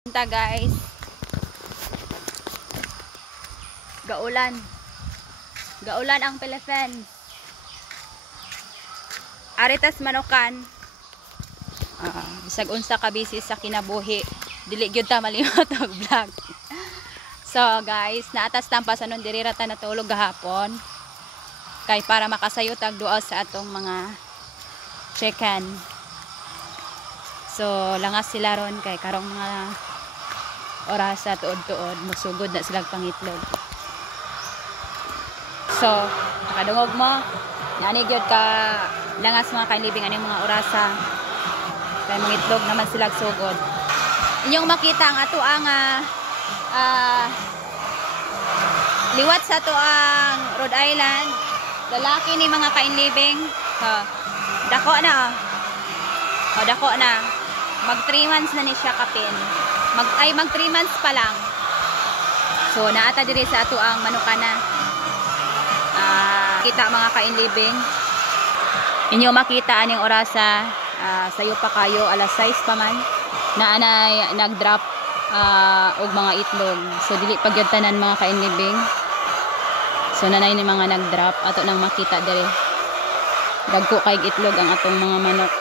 Punta guys. Gaulan. Gaulan ang Philippines. Aritas manukan. Bisag unsa ka busy sa kinabuhi. Dili gyud ta malimot og vlog. So guys, naatas tampa sa nun diri ra ta natulog gahapon. Kay para makasayo tag duaw sa atong mga chicken. So langas sila ron kay karong mga oras sa tuod-tuod musugod na silang pangitlog. So nakadungog mo nani gyud ka langas mga kainlibing ani mga orasa kay mangitlog naman sila sugod. Inyong makita ang ato ang liwat sa to ang Rhode Island. Lalaki ni mga kainlibing. Dako na. Dako na. Mag 3 months na ni siya kapin. Mag 3 months pa lang. So naata diri sa ato ang manukana. Kita mga kainlibing. Inyo makita aning orasa sayo pa kayo alas 6 pa man. Naanay nag-drop og mga itlog. So dili pagyud tanan mga kainlibing. So nanay ni mga nag-drop ato nang makita diri. Dagko kay itlog ang atong mga manok.